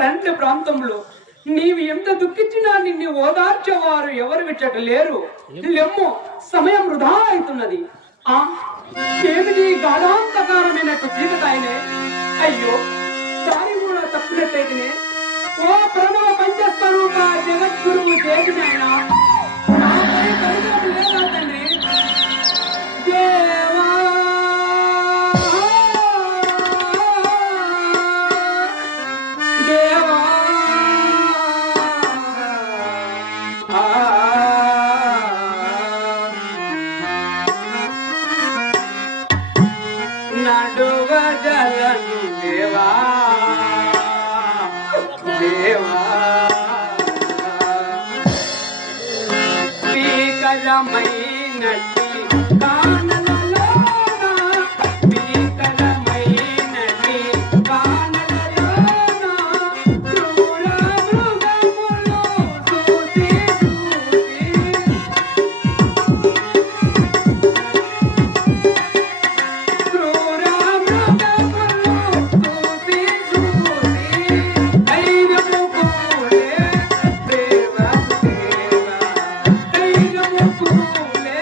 రండ్ల ప్రాంతంలో నీవు ఎంత దుఃఖించినా నిన్ను ఓదార్చేవారు ఎవరు విచ్చట లేరు. లెమ్ము, సమయం వృధా అవుతున్నది. ఆ ఏమిటి గాఢాంతకారమైనట్టు చీకటాయనే? అయ్యో, దారి కూడా తప్పినట్టయితేనే. ఓ ప్రణవ పంచస్వరూప జగద్గురువు చేసినాయన నాపై కనుగొనడం లేదా తండ్రి? దేవా దేవా నడువ జలను దేవా దేవా భీకరమైనట్టి కానలలోన భీకరమైనట్టి కానలలోన క్రూర మృగములు చూసి క్రూర మృగములు చూసి ధైర్యము కూలే దేవ దేవ ధైర్యము కూలే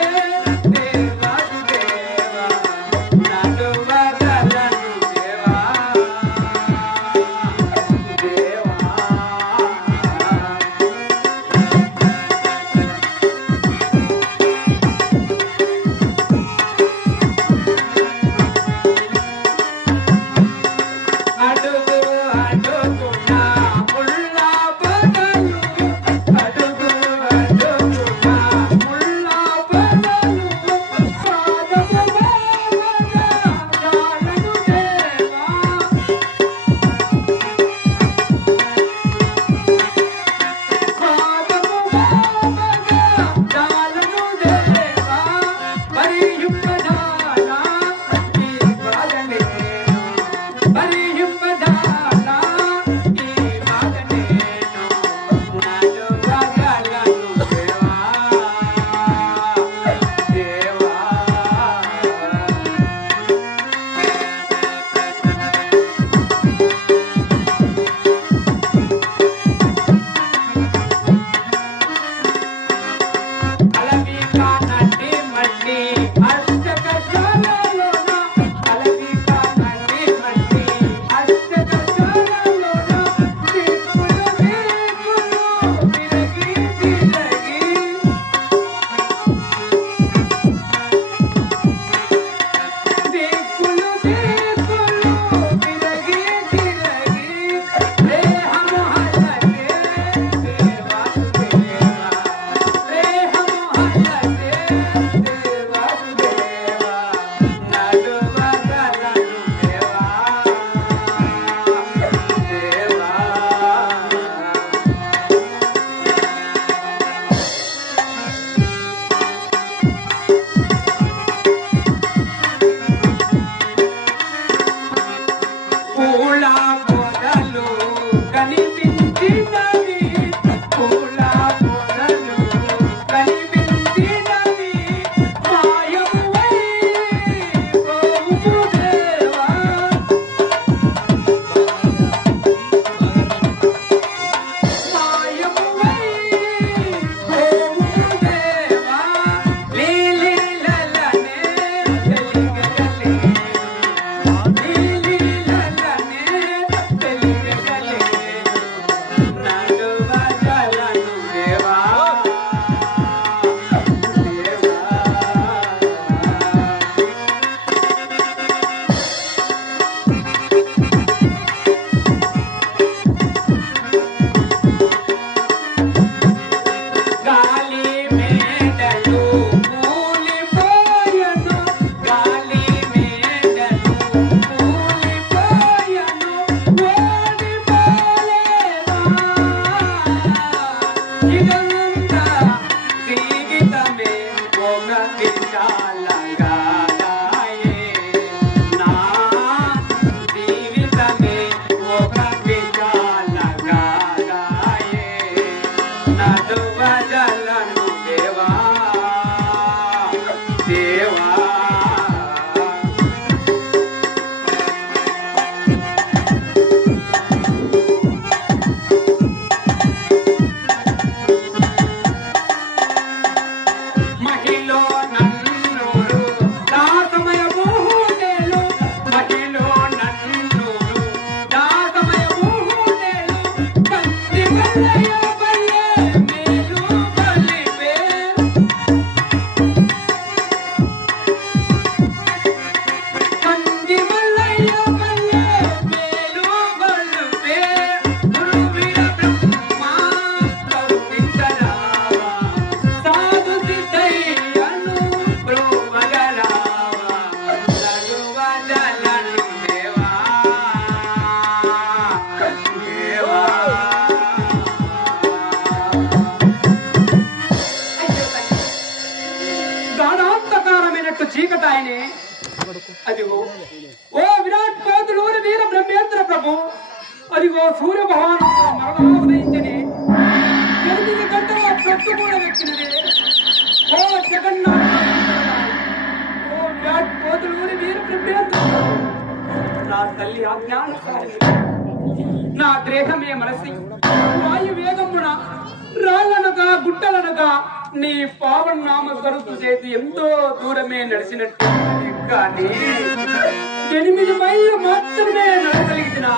అదిగో సూర్య భగవాను మరలా ఉదయించని 8 గంటల ప్రొత్తు కూడా వెక్కినది. ఓ జగన్నాథ, ఓ వ్యాట్ కోతులూరి వీర ప్రభేతుడు, నా తల్లి ఆజ్ఞానుసారి నా దేహమే మనసి వాయు వేగమున రాళ్ళనగా గుట్టలనగా నీ పావన్ నామ గరుపు చేసి ఎంతో దూరమే నడిచినట్టు, కానీ 8 మైళ్ళు మాత్రమే నడగలిగిన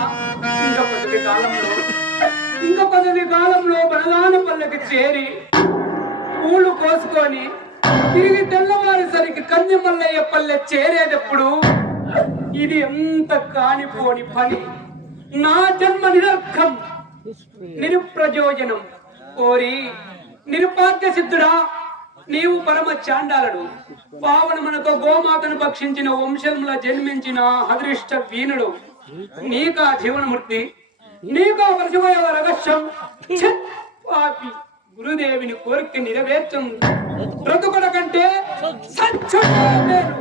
ఇంకా పదవి కాలంలో బలదాన పల్లెకి చేరి పూలు కోసుకొని తిరిగి తెల్లవారేసరికి కన్యమల్లయ్య పల్లె చేరేటప్పుడు ఇది ఎంత కానిపోని పని, నా జన్మ నిరర్థం నిరుప్రయోజనం. ఓరి నిరుపాద్య సిద్ధుడా, నీవు పరమ చాండాలుడు, పావనమునకు గోమాతను భక్షించిన వంశముల జన్మించిన అదృష్ట వీణుడు, నీకా జీవనమూర్తి, నీకా పరిచయ రహస్యం. పాపి గురుదేవిని కోరిక నెరవేర్చం బ్రతుకుల కంటే సత్యం మేలు.